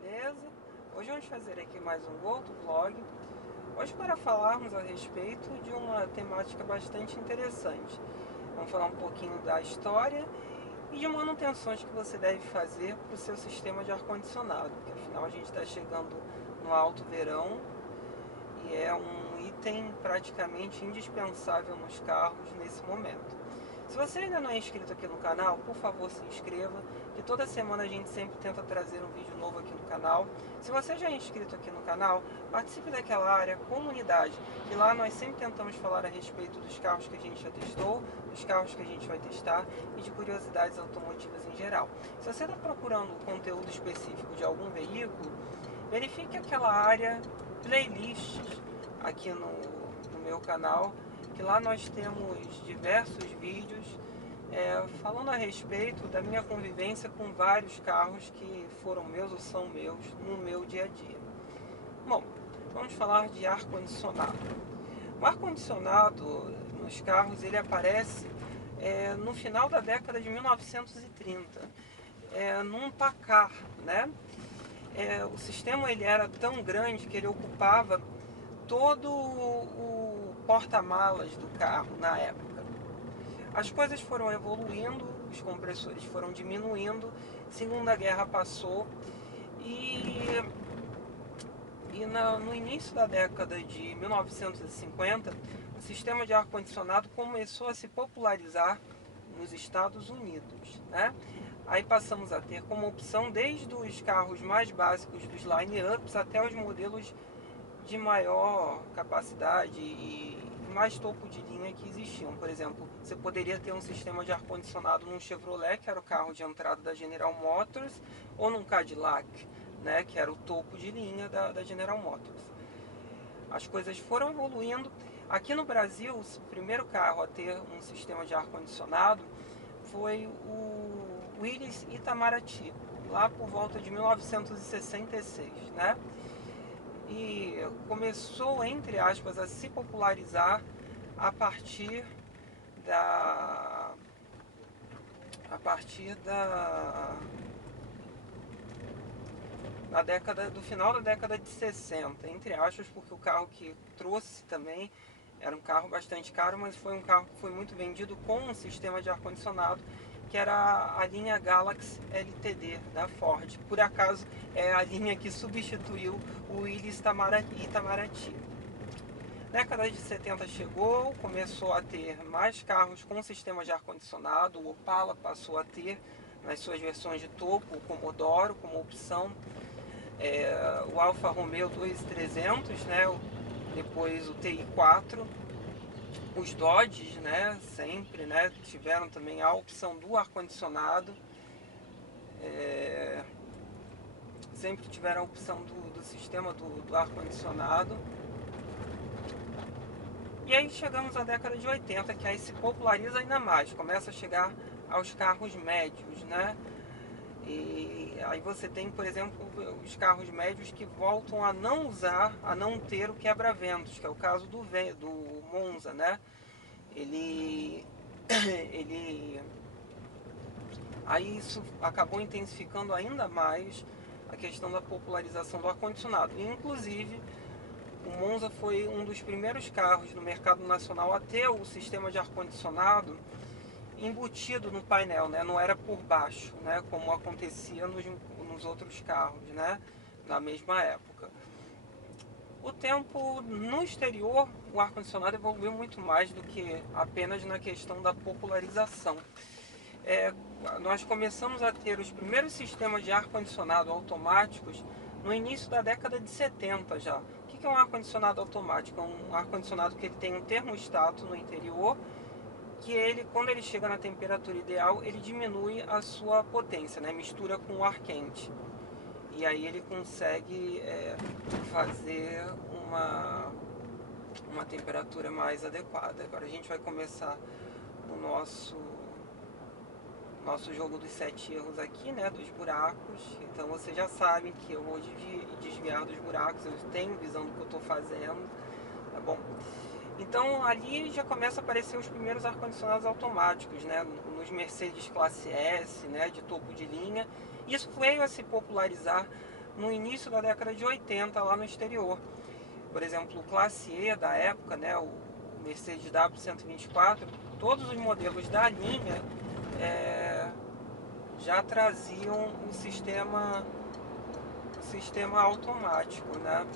beleza? Hoje vamos fazer aqui mais um outro vlog. Hoje para falarmos a respeito de uma temática bastante interessante. Vamos falar um pouquinho da história e de manutenções que você deve fazer para o seu sistema de ar-condicionado, porque afinal a gente está chegando no alto verão e é um item praticamente indispensável nos carros nesse momento. Se você ainda não é inscrito aqui no canal, por favor se inscreva, que toda semana a gente sempre tenta trazer um vídeo novo aqui no canal. Se você já é inscrito aqui no canal, participe daquela área comunidade, que lá nós sempre tentamos falar a respeito dos carros que a gente já testou, dos carros que a gente vai testar e de curiosidades automotivas em geral. Se você está procurando conteúdo específico de algum veículo, verifique aquela área playlists aqui no meu canal, que lá nós temos diversos vídeos falando a respeito da minha convivência com vários carros que foram meus ou são meus no meu dia a dia. Bom, vamos falar de ar-condicionado. O ar-condicionado nos carros ele aparece no final da década de 1930, num Packard, né? O sistema ele era tão grande que ele ocupava todo o porta-malas do carro na época. As coisas foram evoluindo, os compressores foram diminuindo, Segunda Guerra passou no início da década de 1950, o sistema de ar-condicionado começou a se popularizar nos Estados Unidos, né? Aí passamos a ter como opção desde os carros mais básicos dos line-ups até os modelos de maior capacidade e mais topo de linha que existiam. Por exemplo, você poderia ter um sistema de ar-condicionado num Chevrolet, que era o carro de entrada da General Motors, ou num Cadillac, né, que era o topo de linha da General Motors. As coisas foram evoluindo. Aqui no Brasil, o primeiro carro a ter um sistema de ar-condicionado foi o Willys Itamaraty, lá por volta de 1966, né? E começou, entre aspas, a se popularizar a partir do final da década de 60, entre aspas, porque o carro que trouxe também era um carro bastante caro, mas foi um carro que foi muito vendido com um sistema de ar-condicionado, que era a linha Galaxy LTD da Ford. Por acaso é a linha que substituiu o Willys Itamaraty. Década de 70 chegou, começou a ter mais carros com sistema de ar-condicionado. O Opala passou a ter nas suas versões de topo o Commodore como opção, o Alfa Romeo 2300, né? Depois o TI4. Os Dodges, né, sempre, né, tiveram também a opção do ar-condicionado, sempre tiveram a opção do sistema do ar-condicionado. E aí chegamos à década de 80, que aí se populariza ainda mais, começa a chegar aos carros médios, né? E aí você tem, por exemplo, os carros médios que voltam a não usar, a não ter o quebra-ventos, que é o caso do Monza, né? Aí isso acabou intensificando ainda mais a questão da popularização do ar-condicionado. Inclusive, o Monza foi um dos primeiros carros no mercado nacional a ter o sistema de ar-condicionado embutido no painel, né? Não era por baixo, né? Como acontecia nos outros carros, né? Na mesma época. O tempo no exterior, o ar-condicionado evoluiu muito mais do que apenas na questão da popularização. Nós começamos a ter os primeiros sistemas de ar-condicionado automáticos no início da década de 70 já. O que é um ar-condicionado automático? É um ar-condicionado que ele tem um termostato no interior, que ele, quando ele chega na temperatura ideal, ele diminui a sua potência, né? Mistura com o ar quente. E aí ele consegue fazer uma temperatura mais adequada. Agora a gente vai começar o nosso jogo dos 7 erros aqui, né, dos buracos. Então vocês já sabem que eu vou desviar dos buracos, eu tenho visão do que eu estou fazendo, tá bom? Então ali já começa a aparecer os primeiros ar-condicionados automáticos, né, nos Mercedes classe S, né, de topo de linha. Isso veio a se popularizar no início da década de 80 lá no exterior. Por exemplo, o Classe E da época, né, o Mercedes W124, todos os modelos da linha já traziam o sistema automático, né?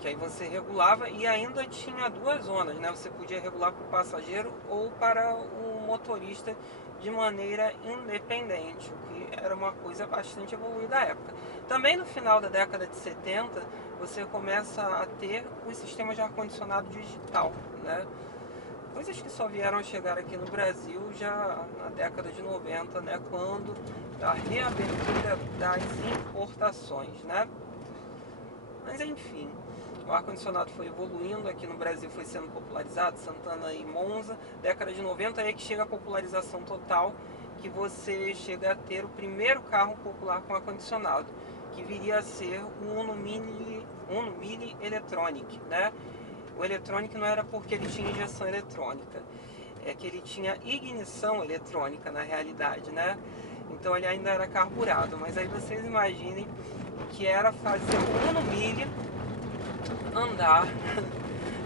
Que aí você regulava e ainda tinha duas zonas, né? Você podia regular para o passageiro ou para o motorista de maneira independente, o que era uma coisa bastante evoluída à época. Também no final da década de 70, você começa a ter os sistemas de ar-condicionado digital, né? Coisas que só vieram a chegar aqui no Brasil já na década de 90, né? Quando a reabertura das importações, né? Mas enfim, o ar-condicionado foi evoluindo, aqui no Brasil foi sendo popularizado, Santana e Monza. Década de 90 é que chega a popularização total, que você chega a ter o primeiro carro popular com ar-condicionado, que viria a ser o Uno Mille Electronic, né? O Electronic não era porque ele tinha injeção eletrônica, é que ele tinha ignição eletrônica na realidade, né? Então ele ainda era carburado, mas aí vocês imaginem que era fazer o Uno Mille andar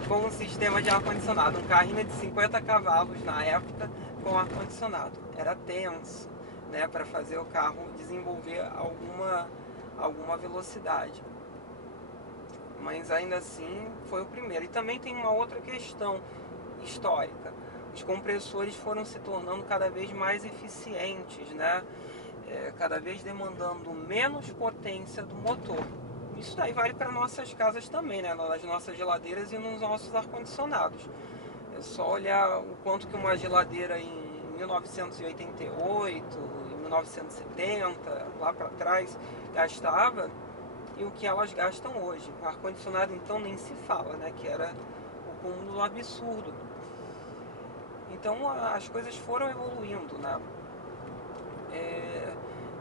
com um sistema de ar-condicionado, um carrinho de 50 cavalos na época com ar-condicionado. Era tenso, né, para fazer o carro desenvolver alguma velocidade. Mas ainda assim foi o primeiro. E também tem uma outra questão histórica. Os compressores foram se tornando cada vez mais eficientes, né? Cada vez demandando menos potência do motor. Isso daí vale para nossas casas também, né? Nas nossas geladeiras e nos nossos ar-condicionados. É só olhar o quanto que uma geladeira em 1988, em 1970, lá para trás, gastava e o que elas gastam hoje. O ar-condicionado então nem se fala, né? Que era o cúmulo do absurdo. Então as coisas foram evoluindo, né?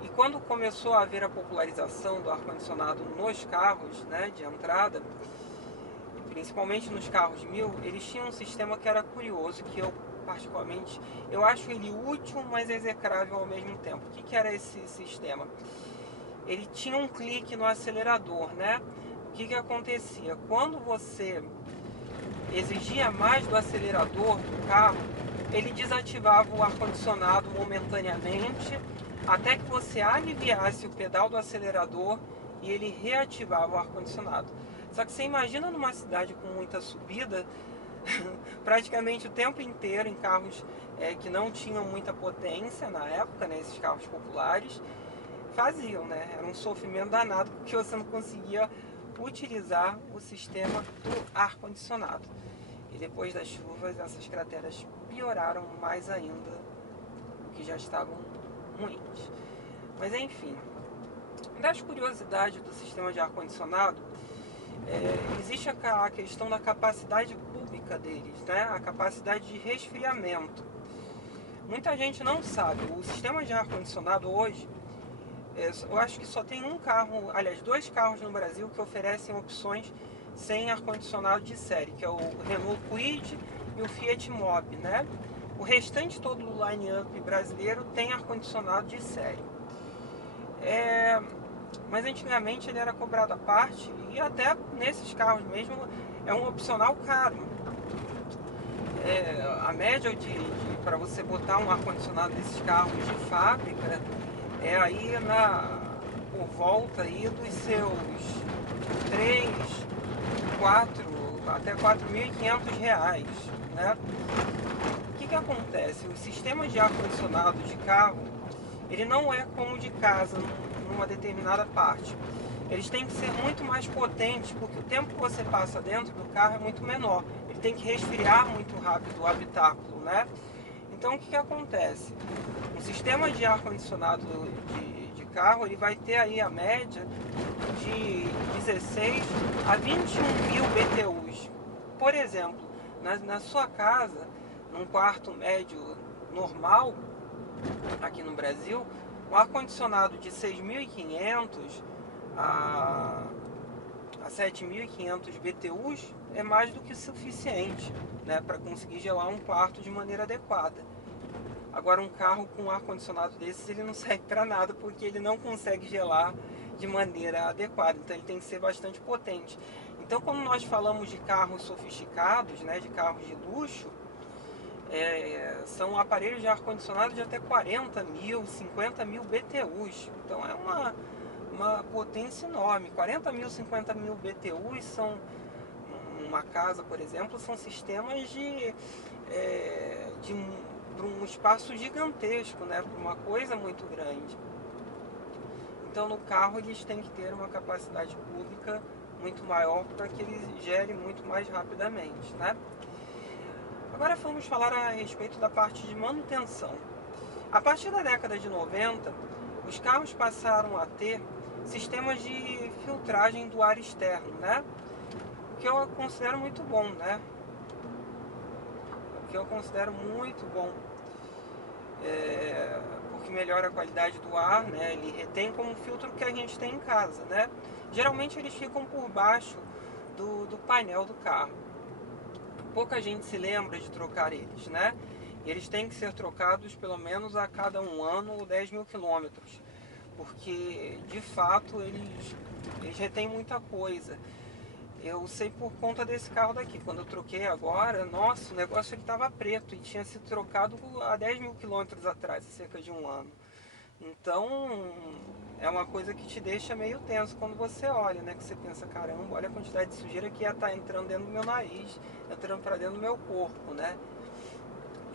E quando começou a haver a popularização do ar-condicionado nos carros, né, de entrada, principalmente nos carros 1000, eles tinham um sistema que era curioso, que eu particularmente, eu acho ele útil, mas execrável ao mesmo tempo. O que era esse sistema? Ele tinha um clique no acelerador, né? O que acontecia? Quando você exigia mais do acelerador do carro, ele desativava o ar-condicionado momentaneamente, até que você aliviasse o pedal do acelerador e ele reativava o ar-condicionado. Só que você imagina numa cidade com muita subida, praticamente o tempo inteiro em carros que não tinham muita potência na época, né, esses carros populares, faziam, né? Era um sofrimento danado porque você não conseguia utilizar o sistema do ar-condicionado. E depois das chuvas, essas crateras pioraram mais ainda, que já estavam ruins. Mas enfim, das curiosidades do sistema de ar-condicionado, existe a questão da capacidade pública deles, né? A capacidade de resfriamento. Muita gente não sabe, o sistema de ar-condicionado hoje, eu acho que só tem um carro, aliás, dois carros no Brasil que oferecem opções sem ar-condicionado de série, que é o Renault Kwid e o Fiat Mobi, né? O restante todo do line-up brasileiro tem ar-condicionado de série. Mas antigamente ele era cobrado à parte e até nesses carros mesmo é um opcional caro. A média para você botar um ar-condicionado nesses carros de fábrica é aí por volta aí dos seus 3, 4, até R$4.500, né? O que acontece? O sistema de ar-condicionado de carro, ele não é como o de casa, numa determinada parte. Eles têm que ser muito mais potentes, porque o tempo que você passa dentro do carro é muito menor. Ele tem que resfriar muito rápido o habitáculo, né? Então o que acontece? Um sistema de ar-condicionado de carro, ele vai ter aí a média de 16 a 21 mil BTUs. Por exemplo, na sua casa, num quarto médio normal, aqui no Brasil, um ar-condicionado de 6.500 a 7.500 BTUs é mais do que suficiente, né, para conseguir gelar um quarto de maneira adequada. Agora um carro com ar-condicionado desses, ele não serve para nada, porque ele não consegue gelar de maneira adequada, então ele tem que ser bastante potente. Então, quando nós falamos de carros sofisticados, né, de carros de luxo, são aparelhos de ar-condicionado de até 40 mil, 50 mil BTUs. Então é uma potência enorme. 40 mil, 50 mil BTUs são, numa casa, por exemplo, são sistemas para um espaço gigantesco, né, para uma coisa muito grande. Então no carro eles têm que ter uma capacidade pública muito maior para que ele gere muito mais rapidamente, né? Agora vamos falar a respeito da parte de manutenção. A partir da década de 90, os carros passaram a ter sistemas de filtragem do ar externo, né? O que eu considero muito bom, né? O que eu considero muito bom. Porque melhora a qualidade do ar, né? Ele retém como um filtro que a gente tem em casa, né? Geralmente eles ficam por baixo do painel do carro. Pouca gente se lembra de trocar eles, né? E eles têm que ser trocados pelo menos a cada 1 ano ou 10 mil quilômetros, porque de fato eles retêm muita coisa. Eu sei por conta desse carro daqui. Quando eu troquei agora, nossa, o negócio estava preto e tinha sido trocado há 10 mil quilômetros atrás, há cerca de 1 ano. Então é uma coisa que te deixa meio tenso quando você olha, né? Que você pensa, caramba, olha a quantidade de sujeira que ia estar entrando dentro do meu nariz, entrando para dentro do meu corpo, né?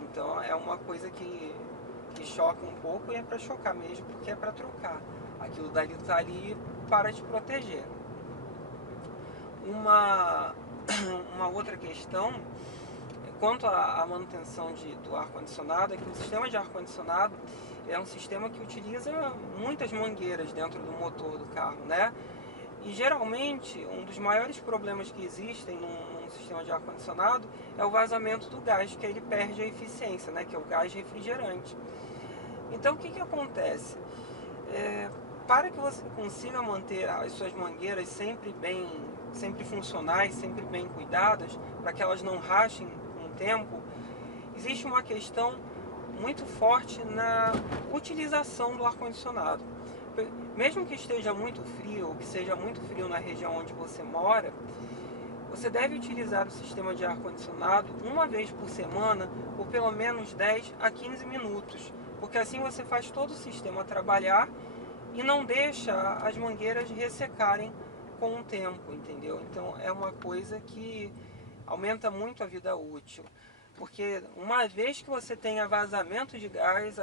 Então é uma coisa que choca um pouco, e é para chocar mesmo, porque é para trocar. Aquilo dali tá ali para te proteger. Uma outra questão quanto à manutenção do ar-condicionado é que o sistema de ar-condicionado é um sistema que utiliza muitas mangueiras dentro do motor do carro, né? E geralmente um dos maiores problemas que existem num sistema de ar-condicionado é o vazamento do gás, que ele perde a eficiência, né? Que é o gás refrigerante. Então o que acontece? Para que você consiga manter as suas mangueiras sempre funcionais, sempre bem cuidadas, para que elas não rachem com o tempo, existe uma questão muito forte na utilização do ar-condicionado. Mesmo que esteja muito frio, ou que seja muito frio na região onde você mora, você deve utilizar o sistema de ar-condicionado uma vez por semana, por pelo menos 10 a 15 minutos, porque assim você faz todo o sistema trabalhar e não deixa as mangueiras ressecarem com o tempo, entendeu? Então é uma coisa que aumenta muito a vida útil, porque uma vez que você tenha vazamento de gás,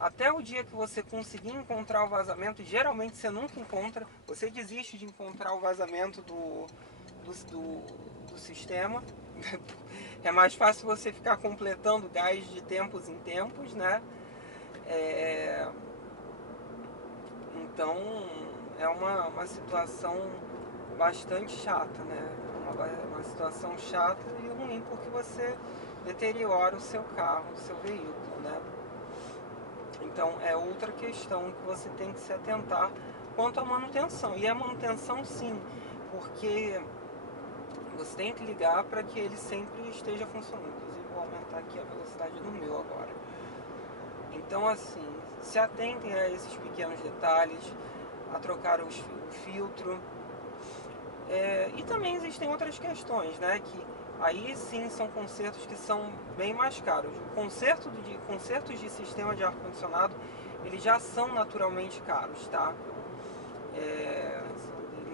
até o dia que você conseguir encontrar o vazamento, geralmente você nunca encontra, você desiste de encontrar o vazamento do sistema. É mais fácil você ficar completando gás de tempos em tempos, né? Então é uma situação bastante chata, né? Uma situação chata e ruim, porque você deteriora o seu carro, o seu veículo, né? Então é outra questão que você tem que se atentar quanto à manutenção. E a manutenção sim, porque você tem que ligar para que ele sempre esteja funcionando. Inclusive vou aumentar aqui a velocidade do meu agora. Então assim, se atentem a esses pequenos detalhes, a trocar o filtro. E também existem outras questões, né? Que aí sim são consertos que são bem mais caros. Consertos de sistema de ar-condicionado, eles já são naturalmente caros, tá?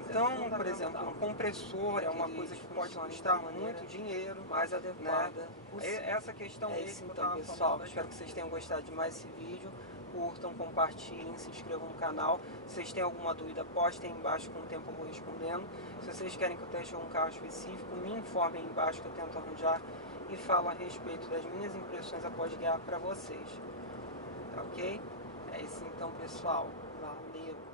Então, por exemplo, um compressor é uma coisa que pode custar muito dinheiro, mais adequada. Essa questão mesmo, então, pessoal, espero que vocês tenham gostado de mais esse vídeo. Curtam, compartilhem, se inscrevam no canal. Se vocês têm alguma dúvida, postem aí embaixo, com o tempo eu vou respondendo. Se vocês querem que eu teste um carro específico, me informem aí embaixo que eu tento arranjar e falo a respeito das minhas impressões após guiar para vocês. Tá ok? É isso então, pessoal. Valeu!